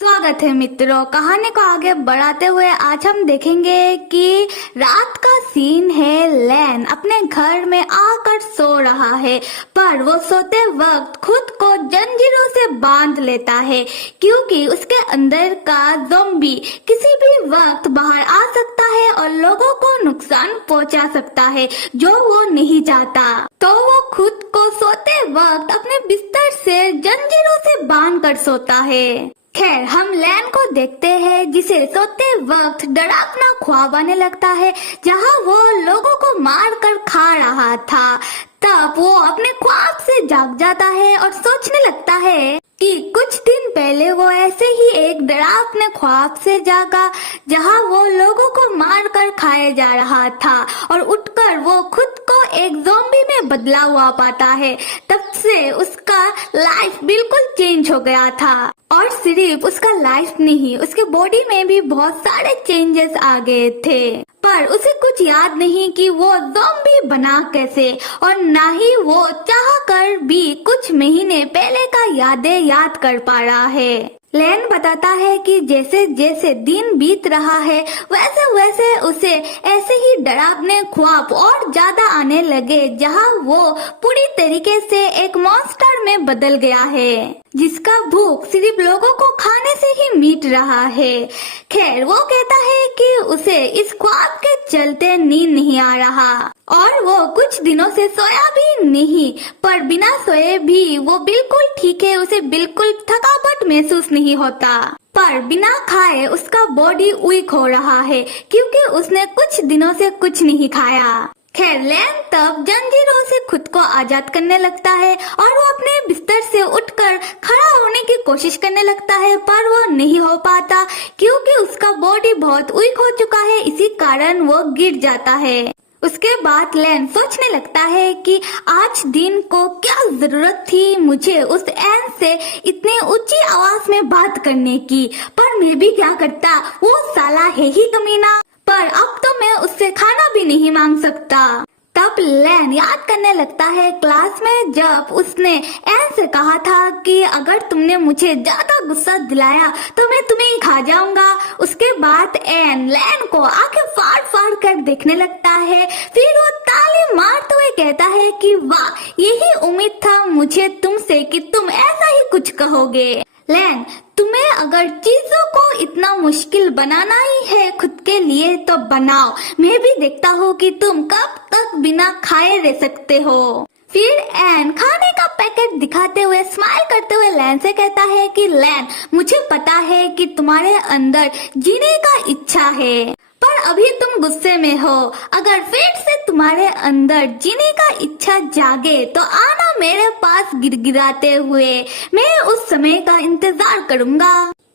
स्वागत है मित्रों। कहानी को आगे बढ़ाते हुए आज हम देखेंगे कि रात का सीन है। लैन अपने घर में आकर सो रहा है, पर वो सोते वक्त खुद को जंजीरों से बांध लेता है क्योंकि उसके अंदर का ज़ॉम्बी किसी भी वक्त बाहर आ सकता है और लोगों को नुकसान पहुंचा सकता है जो वो नहीं चाहता। तो वो खुद को सोते वक्त अपने बिस्तर से जंजीरों से बांध कर सोता है। खैर, हम लैन को देखते हैं जिसे सोते वक्त डरावना ख्वाब आने लगता है जहां वो लोगों को मार कर खा रहा था। तब वो अपने ख्वाब से जाग जाता है और सोचने लगता है कि कुछ दिन पहले वो ऐसे ही एक डरावने ख्वाब से जागा जहां वो लोगों को मार कर खाया जा रहा था और उठकर वो खुद को एक ज़ॉम्बी में बदला हुआ पाता है। तब से उसका लाइफ बिल्कुल चेंज हो गया था और सिर्फ उसका लाइफ नहीं, उसके बॉडी में भी बहुत सारे चेंजेस आ गए थे। पर उसे कुछ याद नहीं कि वो ज़ॉम्बी बना कैसे, और ना ही वो चाह कर भी कुछ महीने पहले का यादें याद कर पा रहा है। लैन बताता है कि जैसे जैसे दिन बीत रहा है वैसे वैसे उसे ऐसे ही डरावने ख्वाब और ज्यादा आने लगे जहां वो पूरी तरीके से एक मॉन्स्टर में बदल गया है जिसका भूख सिर्फ लोगों को खाने से ही मिट रहा है। खैर, वो कहता है कि उसे इस ख्वाब के चलते नींद नहीं आ रहा और वो कुछ दिनों से सोया भी नहीं, पर बिना सोए भी वो बिल्कुल ठीक है। उसे बिल्कुल थकावट महसूस नहीं होता, पर बिना खाए उसका बॉडी वीक हो रहा है क्योंकि उसने कुछ दिनों से कुछ नहीं खाया। खैर, लैन तब जंजीरों से खुद को आजाद करने लगता है और वो अपने बिस्तर से उठकर खड़ा होने की कोशिश करने लगता है, पर वो नहीं हो पाता क्योंकि उसका बॉडी बहुत वीक हो चुका है। इसी कारण वो गिर जाता है। उसके बाद लैन सोचने लगता है कि आज दिन को क्या जरूरत थी मुझे उस एन से इतनी ऊंची आवाज में बात करने की, पर मैं भी क्या करता, वो साला है ही कमीना। पर अब तो मैं उससे खाना भी नहीं मांग सकता। तब लैन याद करने लगता है क्लास में जब उसने एन से कहा था कि अगर तुमने मुझे ज्यादा गुस्सा दिलाया तो मैं तुम्हें ही खा जाऊंगा। उसके बाद एन लैन को आंखें फाड़ फाड़ कर देखने लगता है। फिर वो ताली मारते हुए कहता है कि वाह, यही उम्मीद था मुझे तुमसे कि तुम ऐसा ही कुछ कहोगे। लैन, तुम्हें अगर चीजों को इतना मुश्किल बनाना ही है खुद के लिए तो बनाओ, मैं भी देखता हूँ कि तुम कब तक बिना खाए रह सकते हो। फिर एन खाने का पैकेट दिखाते हुए स्माइल करते हुए लैन से कहता है कि लैन, मुझे पता है कि तुम्हारे अंदर जीने का इच्छा है, पर अभी तुम गुस्से में हो। अगर फिर से तुम्हारे अंदर जीने का इच्छा जागे तो आना मेरे पास गिड़गिड़ाते हुए, मैं उस समय का इंतजार करूंगा।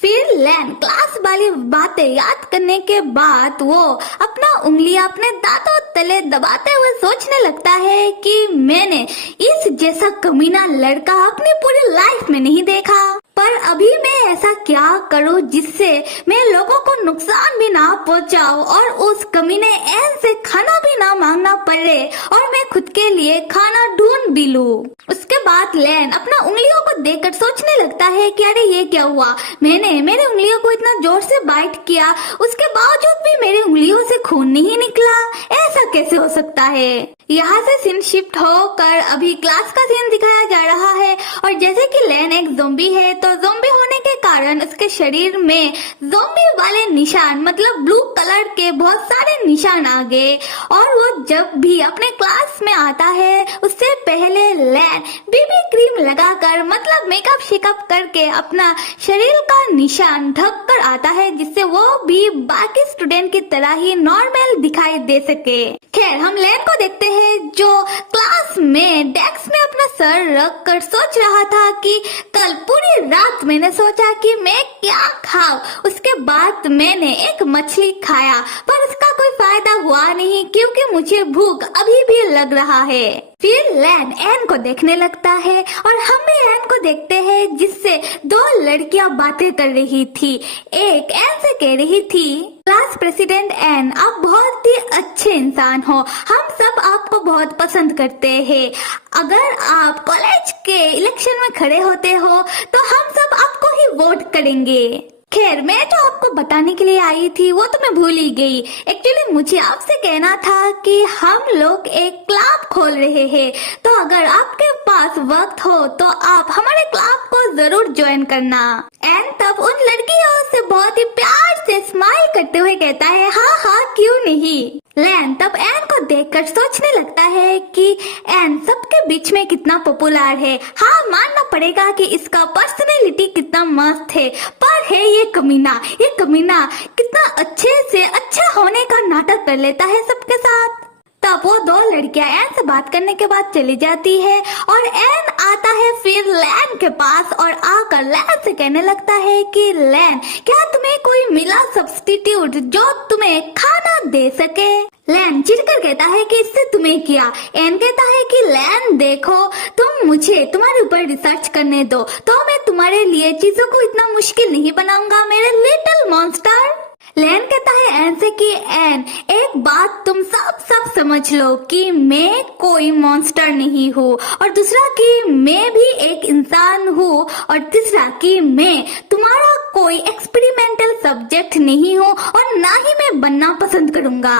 फिर लैन क्लास वाली बातें याद करने के बाद वो अपना उंगलियां अपने दांतों तले दबाते हुए सोचने लगता है कि मैंने इस जैसा कमीना लड़का अपनी पूरी लाइफ में नहीं देखा, पर अभी मैं ऐसा क्या करूं जिससे मैं लोगों को नुकसान भी ना पहुंचाऊं और उस कमीने एन से खाना भी ना मांगना पड़े और मैं खुद के लिए खाना ढूंढ भी लूं। उसके बाद लैन अपना उंगलियों को देखकर सोचने लगता है कि अरे ये क्या हुआ, मैंने मेरे उंगलियों को इतना जोर से बाइट किया, उसके बावजूद भी मेरी उंगलियों से खून नहीं निकला, ऐसा कैसे हो सकता है। यहाँ से सीन शिफ्ट होकर अभी क्लास का सीन दिखाया जा रहा है और जैसे कि लैन एक ज़ॉम्बी है तो ज़ॉम्बी होने के कारण उसके शरीर में ज़ॉम्बी वाले निशान मतलब ब्लू कलर के बहुत सारे निशान आ गए और वो जब भी अपने क्लास में आता है उससे पहले लैन बीबी क्रीम लगाकर मतलब मेकअप शेकअप करके अपना शरीर का निशान ढक कर आता है जिससे वो भी बाकी स्टूडेंट की तरह ही नॉर्मल दिखाई दे सके। खैर, हम लैन को देखते हैं जो क्लास में डेस्क में अपना सर रख कर सोच रहा था कि कल पूरी रात मैंने सोचा कि मैं क्या खाऊं। उसके बाद मैंने एक मछली खाया पर उसका कोई फायदा हुआ नहीं क्योंकि मुझे भूख अभी भी लग रहा है। फिर लैन एन को देखने लगता है और हम भी एन को देखते हैं जिससे दो लड़कियां बातें कर रही थी। एक एन से कह रही थी, क्लास प्रेसिडेंट एन, आप बहुत ही अच्छे इंसान हो, हम सब आपको बहुत पसंद करते हैं। अगर आप कॉलेज के इलेक्शन में खड़े होते हो तो हम सब आपको ही वोट करेंगे। खैर, मैं जो आपको बताने के लिए आई थी वो तो मैं भूल ही गई। एक्चुअली मुझे आपसे कहना था कि हम लोग एक क्लब खोल रहे हैं, तो अगर आपके पास वक्त हो तो आप हमारे क्लब को जरूर ज्वाइन करना। एंड तब उन लड़कियों से बहुत ही प्यार से स्माइल करते हुए कहता है, हाँ हाँ क्यों नहीं। लैन तब एन को देखकर सोचने लगता है कि एन सबके बीच में कितना पॉपुलर है। हाँ, मानना पड़ेगा कि इसका पर्सनैलिटी कितना मस्त है, पर है ये कमीना कितना अच्छे से अच्छा होने का नाटक कर लेता है सबके साथ। तब वो दो लड़कियां एन से बात करने के बाद चली जाती है और एन आता है फिर लैन के पास और आकर लैन से कहने लगता है कि लैन, क्या तुम्हें कोई मिला सब्स्टिट्यूट जो तुम्हें खाना दे सके। लैन चिढ़कर कहता है कि इससे तुम्हें क्या। एन कहता है कि लैन देखो, तुम मुझे तुम्हारे ऊपर रिसर्च करने दो तो मैं तुम्हारे लिए चीजों को इतना मुश्किल नहीं बनाऊंगा मेरे लिटिल मॉन्स्टर। लैन कहता है एन से कि एन, एक बात तुम सब समझ लो कि मैं कोई मॉन्स्टर नहीं हूँ, और दूसरा कि मैं भी एक इंसान हूँ, और तीसरा कि मैं तुम्हारा कोई एक्सपेरिमेंटल सब्जेक्ट नहीं हूँ और ना ही मैं बनना पसंद करूंगा।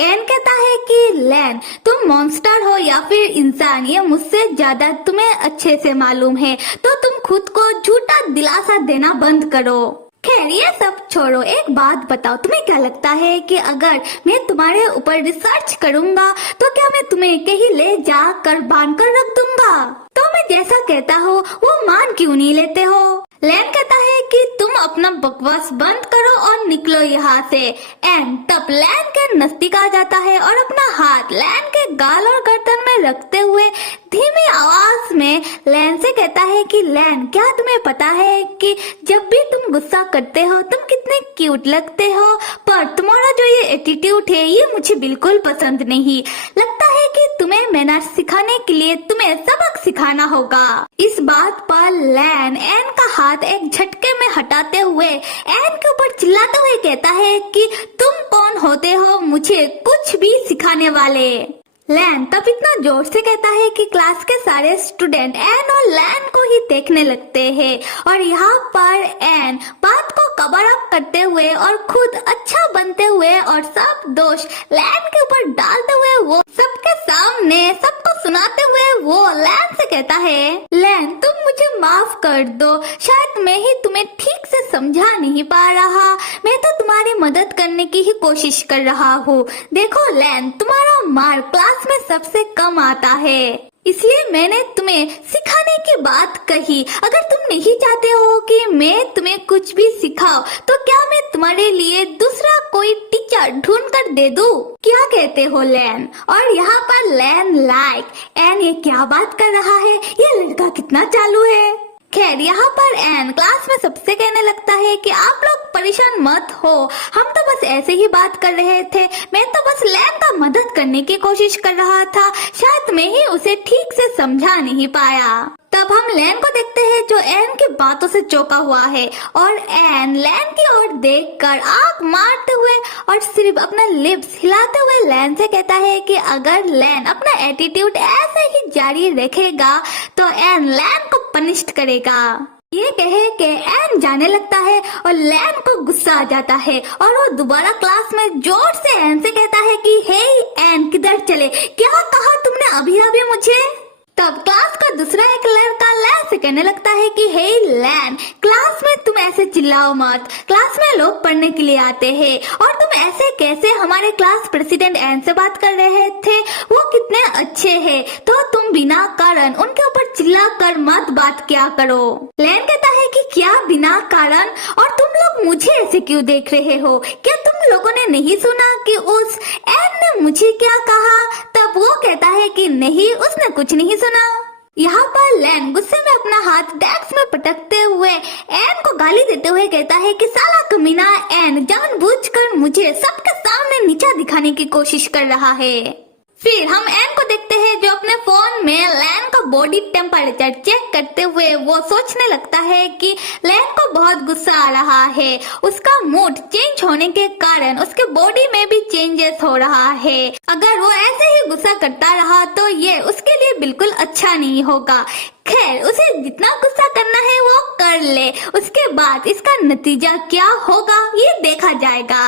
एन कहता है कि लैन, तुम मॉन्स्टर हो या फिर इंसान, ये मुझसे ज्यादा तुम्हें अच्छे से मालूम है, तो तुम खुद को झूठा दिलासा देना बंद करो। खैर, ये सब छोड़ो, एक बात बताओ, तुम्हें क्या लगता है कि अगर मैं तुम्हारे ऊपर रिसर्च करूंगा तो क्या मैं तुम्हें कहीं ले जाकर बांध कर रख दूंगा? तो मैं जैसा कहता हूँ वो मान क्यों नहीं लेते हो? लैन कहता है कि तुम अपना बकवास बंद करो और निकलो यहाँ से। एन तब लैन के नजदीक आ जाता है और अपना हाथ लैन के गाल और गर्दन में रखते हुए धीमी आवाज में लैन से कहता है कि लैन, क्या तुम्हें पता है कि जब भी तुम गुस्सा करते हो तुम कितने क्यूट लगते हो, पर तुम्हारा जो ये एटीट्यूड है ये मुझे बिल्कुल पसंद नहीं। लगता है कि तुम्हें मैनर्स सिखाने के लिए तुम्हें सबक सिखाना होगा। इस बात पर लैन एन का हाथ एक झटके में हटाते हुए एन के ऊपर चिल्लाते हुए कहता है कि तुम कौन होते हो मुझे कुछ भी सिखाने वाले। लैन तब इतना जोर से कहता है कि क्लास के सारे स्टूडेंट एन और लैन को ही देखने लगते हैं, और यहाँ पर एन बात को कवर अप करते हुए और खुद अच्छा बनते हुए और सब दोष लैन के ऊपर डालते हुए वो सबके सामने सबको सुनाते हुए वो लैन से कहता है, लैन तुम मुझे माफ कर दो, शायद मैं ही तुम्हें ठीक से समझा नहीं पा रहा, मैं तो तुम्हारी मदद करने की ही कोशिश कर रहा हूँ। देखो लैन, तुम्हारा मार्क क्लास में सबसे कम आता है, इसलिए मैंने तुम्हें सिखाने की बात कही। अगर तुम नहीं चाहते हो कि मैं तुम्हें कुछ भी सिखाऊं, तो क्या मैं तुम्हारे लिए दूसरा कोई टीचर ढूंढ कर दे दूं? क्या कहते हो लैन? और यहाँ पर लैन एन ये क्या बात कर रहा है, ये लड़का कितना चालू है। खैर, यहाँ पर एन क्लास में सबसे कहने लगता है कि आप लोग परेशान मत हो, हम तो बस ऐसे ही बात कर रहे थे, मैं तो बस लैन का मदद करने की कोशिश कर रहा था, शायद मैं ही उसे ठीक से समझा नहीं पाया। तब हम लैन को देखते हैं जो एन की बातों से चौंका हुआ है, और एन लैन की ओर देखकर आंख मारते हुए और सिर्फ अपना लिप्स हिलाते हुए लैन से कहता है कि अगर लैन अपना एटीट्यूड ऐसे ही जारी रखेगा तो एन लैन को पनिश्ड करेगा। ये कहे कि एन जाने लगता है और लैन को गुस्सा आ जाता है और वो दोबारा क्लास में जोर से एन से कहता है कि हे एन, किधर चले, क्या कहा तुमने अभी मुझे? तब क्लास का दूसरा एक लड़का लैन से कहने लगता है कि हे लैन, क्लास में तुम ऐसे चिल्लाओ मत, क्लास में लोग पढ़ने के लिए आते हैं, और तुम ऐसे कैसे हमारे क्लास प्रेसिडेंट एन से बात कर रहे थे, वो कितने अच्छे हैं, तो तुम बिना कारण उनके ऊपर चिल्ला कर मत बात किया करो। लैन कहता है कि क्या बिना कारण, और तुम लोग मुझे ऐसे क्यों देख रहे हो, क्या तुम लोगों ने नहीं सुना कि उस एन ने मुझे क्या कहा? तब वो कहता है कि नहीं, उसने कुछ नहीं सुना। यहाँ पर लैन गुस्से में अपना हाथ डेस्क में पटकते हुए एन को गाली देते हुए कहता है कि साला कमीना एन, जानबूझकर मुझे सबके सामने नीचा दिखाने की कोशिश कर रहा है। फिर हम एन को देखते हैं जो अपने फोन में लैन का बॉडी टेम्परेचर चेक करते हुए वो सोचने लगता है कि लैन को बहुत गुस्सा आ रहा है, उसका मूड चेंज होने के कारण उसके बॉडी में भी चेंजेस हो रहा है। अगर वो ऐसे ही गुस्सा करता रहा तो ये उसके लिए बिल्कुल अच्छा नहीं होगा। खैर, उसे जितना गुस्सा करना है वो कर ले, उसके बाद इसका नतीजा क्या होगा ये देखा जाएगा।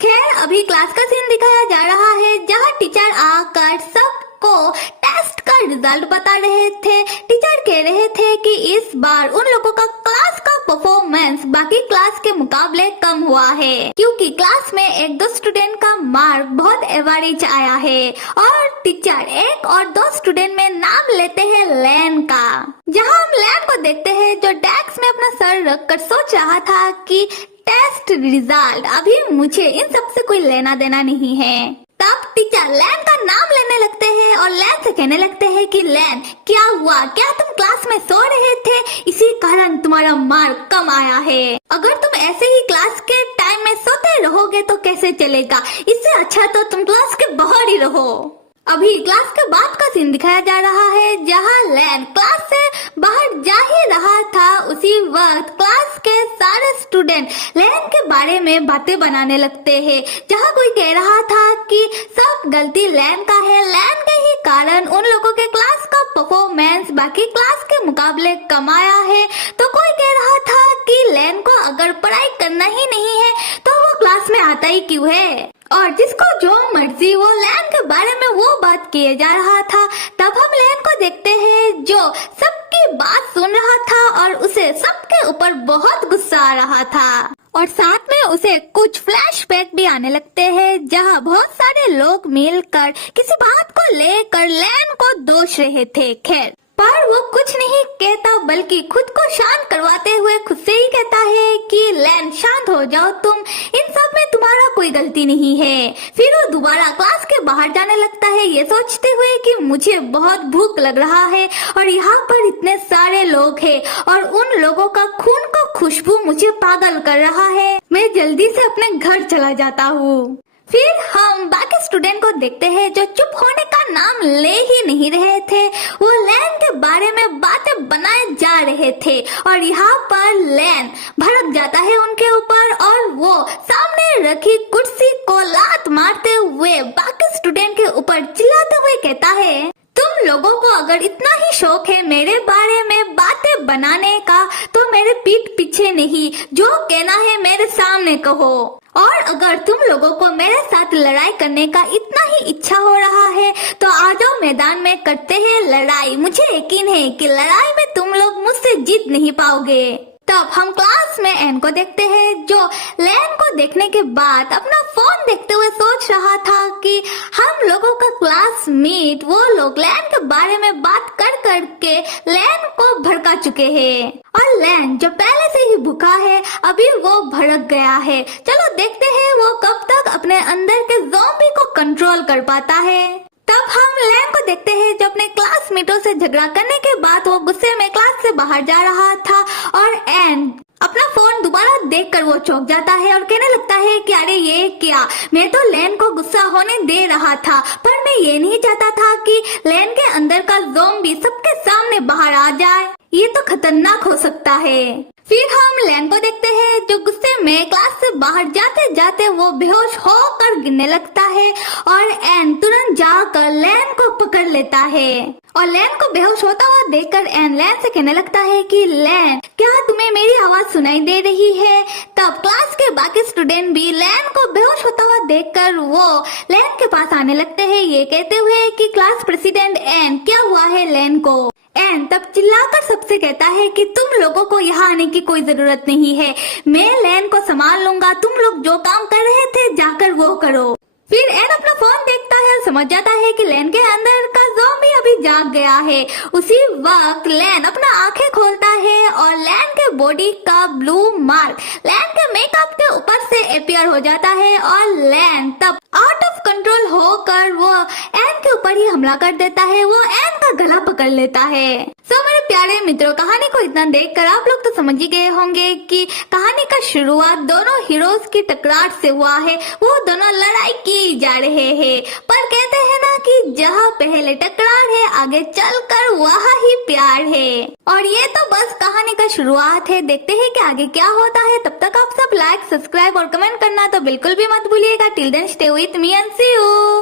खैर, अभी क्लास का सीन दिखाया जा रहा है जहाँ टीचर आकर सबको टेस्ट का रिजल्ट बता रहे थे। टीचर कह रहे थे कि इस बार उन लोगों का क्लास का परफॉर्मेंस बाकी क्लास के मुकाबले कम हुआ है, क्योंकि क्लास में एक दो स्टूडेंट का मार्क बहुत एवरेज आया है। और टीचर एक और दो स्टूडेंट में नाम लेते हैं लैन का, जहां हम लैन को देखते हैं जो डेस्क में अपना सर रखकर सोच रहा था कि टेस्ट रिजल्ट अभी मुझे इन सब से कोई लेना देना नहीं है। तब टीचर लैन का नाम लेने लगते हैं और लैन से कहने लगते हैं कि लैन, क्या हुआ, क्या तुम क्लास में सो रहे थे, इसी कारण तुम्हारा मार्क कम आया है। अगर तुम ऐसे ही क्लास के टाइम में सोते रहोगे तो कैसे चलेगा, इससे अच्छा तो तुम क्लास के बाहर ही रहो। अभी क्लास के बाद का सीन दिखाया जा रहा है जहाँ लैन क्लास से बाहर जा ही रहा था। उसी वक्त क्लास के सारे स्टूडेंट लैन के बारे में बातें बनाने लगते हैं, जहाँ कोई कह रहा था कि सब गलती लैन का है, लैन के ही कारण उन लोगों के क्लास का परफॉर्मेंस बाकी क्लास के मुकाबले कम आया है। तो कोई कह रहा था कि लैन को अगर पढ़ाई करना ही नहीं है तो वो क्लास में आता ही क्यों है, और जिसको जो मर्जी वो लैन के बारे में वो बात किए जा रहा था। तब हम लैन को देखते हैं जो सबकी बात सुन रहा था और उसे सबके ऊपर बहुत गुस्सा आ रहा था, और साथ में उसे कुछ फ्लैशबैक भी आने लगते हैं जहां बहुत सारे लोग मिलकर किसी बात को लेकर लैन को दोष रहे थे। खैर, पर वो कुछ नहीं कहता बल्कि खुद को शांत करवाते हुए खुद से ही कहता है कि लैन शांत हो जाओ तुम, इन सब में तुम्हारा कोई गलती नहीं है। फिर वो दोबारा क्लास के बाहर जाने लगता है ये सोचते हुए कि मुझे बहुत भूख लग रहा है और यहाँ पर इतने सारे लोग हैं और उन लोगों का खून का खुशबू मुझे पागल कर रहा है, मैं जल्दी से अपने घर चला जाता हूँ। फिर हम बाकी स्टूडेंट को देखते हैं जो चुप होने का नाम ले ही नहीं रहे थे। वो लैन के बारे में बातें बनाए जा रहे थे और यहाँ पर लैन भड़क जाता है उनके ऊपर और वो सामने रखी कुर्सी को लात मारते हुए बाकी स्टूडेंट के ऊपर चिल्लाते हुए कहता है, तुम लोगों को अगर इतना ही शौक है मेरे बारे में बातें बनाने का तो मेरे पीठ पीछे नहीं, जो कहना है मेरे सामने कहो। और अगर तुम लोगों को मेरे साथ लड़ाई करने का इतना ही इच्छा हो रहा है तो आ जाओ मैदान में करते हैं लड़ाई। मुझे यकीन है कि लड़ाई में तुम लोग मुझसे जीत नहीं पाओगे। तब हम क्लास में एन को देखते हैं जो लैन को देखने के बाद अपना फोन देखते हुए सोच रहा था कि हम लोगों का क्लासमेट वो लोग लैन के बारे में बात कर करके लैन को भड़का चुके हैं, और लैन जो पहले से ही भूखा है अभी वो भड़क गया है। चलो देखते हैं वो कब तक अपने अंदर के ज़ॉम्बी को कंट्रोल कर पाता है। तब हम लैन को देखते हैं जो अपने क्लासमेटों से झगड़ा करने के बाद वो गुस्से में क्लास से बाहर जा रहा था, और एन अपना फोन दोबारा देखकर वो चौंक जाता है और कहने लगता है कि अरे ये क्या, मैं तो लैन को गुस्सा होने दे रहा था, पर मैं ये नहीं चाहता था कि लैन के अंदर का ज़ॉम्बी सबके सामने बाहर आ जाए, ये तो खतरनाक हो सकता है। फिर हम लैन को देखते हैं जो गुस्से में क्लास से बाहर जाते जाते वो बेहोश होकर गिरने लगता है, और एन तुरंत जाकर लैन को पकड़ लेता है, और लैन को बेहोश होता हुआ देखकर एन लैन से कहने लगता है कि लैन, क्या तुम्हें मेरी आवाज सुनाई दे रही है? तब क्लास के बाकी स्टूडेंट भी लैन को बेहोश होता हुआ देखकर वो लैन के पास आने लगते हैं, ये कहते हुए कि क्लास प्रेसिडेंट एन, क्या हुआ है लैन को? एन तब चिल्लाकर सबसे कहता है कि तुम लोगों को यहाँ आने की कोई जरूरत नहीं है, मैं लैन को संभाल लूंगा, तुम लोग जो काम कर रहे थे जाकर वो करो। फिर एन अपना फोन देखता है और समझ जाता है कि लैन के अंदर का ज़ॉम्बी अभी जाग गया है। उसी वक्त लैन अपना आंखें खोलता है और लैन के बॉडी का ब्लू मार्क लैन के मेकअप के ऊपर से अपीयर हो जाता है, और लैन तब आउट ऑफ कंट्रोल होकर वो एन के ऊपर ही हमला कर देता है, वो एन का गला पकड़ लेता है। सो मेरे प्यारे मित्रों, कहानी को इतना देखकर आप लोग तो समझ ही गए होंगे कि कहानी का शुरुआत दोनों हीरोज की टकरार से हुआ है। वो दोनों लड़ाई की जा रहे हैं, पर कहते हैं ना कि जहाँ पहले टकरार है आगे चलकर वहाँ ही प्यार है। और ये तो बस कहानी का शुरुआत है, देखते हैं कि आगे क्या होता है। तब तक आप सब लाइक, सब्सक्राइब और कमेंट करना तो बिल्कुल भी मत भूलिएगा। Till then stay with me and see you.